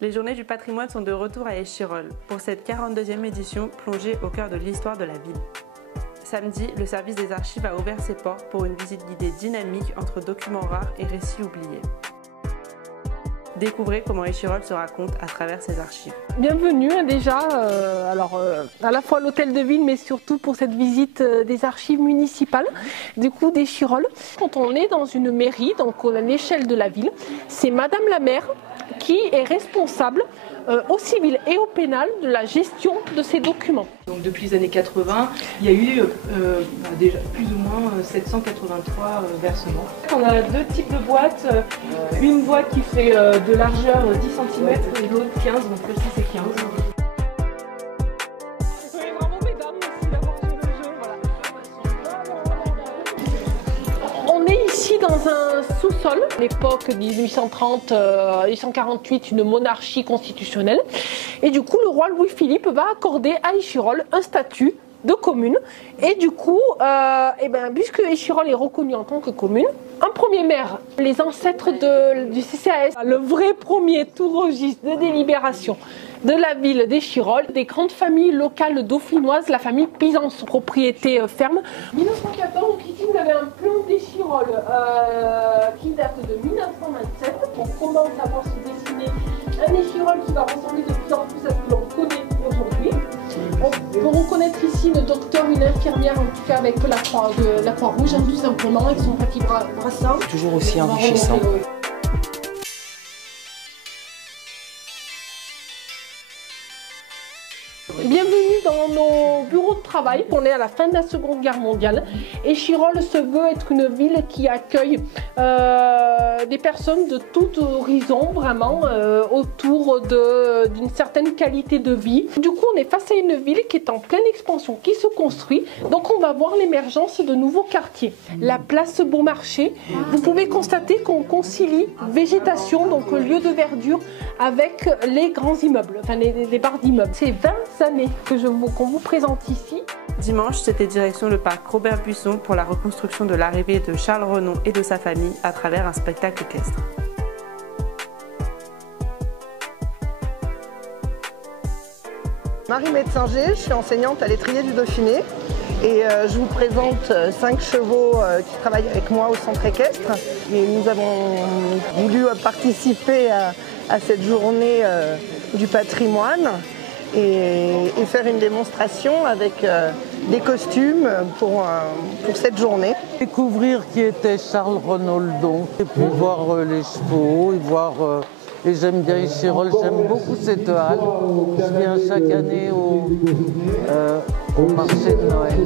Les Journées du patrimoine sont de retour à Échirolles pour cette 42e édition plongée au cœur de l'histoire de la ville. Samedi, le service des archives a ouvert ses portes pour une visite guidée dynamique entre documents rares et récits oubliés. Découvrez comment Échirolles se raconte à travers ses archives. Bienvenue déjà, à la fois à l'hôtel de ville mais surtout pour cette visite des archives municipales du coup d'Échirolles. Quand on est dans une mairie, donc à l'échelle de la ville, c'est Madame la maire qui est responsable au civil et au pénal de la gestion de ces documents. Donc depuis les années 80, il y a eu déjà plus ou moins 783 versements. On a deux types de boîtes, une boîte qui fait de largeur 10 cm et l'autre 15, donc le 6 et 15. Oui, bravo mesdames, merci d'avoir joué le jeu. Voilà. On est ici dans un sous-sol, l'époque 1830-1848, une monarchie constitutionnelle. Et du coup, le roi Louis-Philippe va accorder à Échirolles un statut de commune. Et du coup, puisque Échirolles est reconnue en tant que commune, un premier maire, les ancêtres du CCAS, le vrai premier tout registre de délibération de la ville d'Échirolles, des grandes familles locales dauphinoises, la famille Pizanson, propriété ferme. En 1914, donc ici vous avez un plan d'Échirolles qui date de 1927. On commence à voir se dessiner un Échirolles qui va ressembler de plus en plus à ce que l'on connaît aujourd'hui. On peut reconnaître ici une docteur, une infirmière, en tout cas avec la Croix-Rouge, tout simplement, avec son petit brassard. Toujours aussi enrichissant. Bienvenue dans nos bureaux de travail. On est à la fin de la Seconde Guerre mondiale. Échirolles se veut être une ville qui accueille des personnes de tout horizon, vraiment, autour d'une certaine qualité de vie. Du coup, on est face à une ville qui est en pleine expansion, qui se construit. Donc, on va voir l'émergence de nouveaux quartiers. La place Beaumarchais, vous pouvez constater qu'on concilie végétation, donc lieu de verdure, avec les grands immeubles, enfin les barres d'immeubles. C'est 20 années qu'on vous présente ici. Dimanche, c'était direction le parc Robert Buisson pour la reconstruction de l'arrivée de Charles Renon et de sa famille à travers un spectacle équestre. Marie Médecinger, je suis enseignante à l'étrier du Dauphiné et je vous présente 5 chevaux qui travaillent avec moi au centre équestre. Et nous avons voulu participer à cette journée du patrimoine et faire une démonstration avec des costumes pour cette journée. Découvrir qui était Charles Renaudon et puis voir les chevaux et voir... Et j'aime bien Échirolles, j'aime beaucoup cette halle. Je viens chaque année au marché de Noël.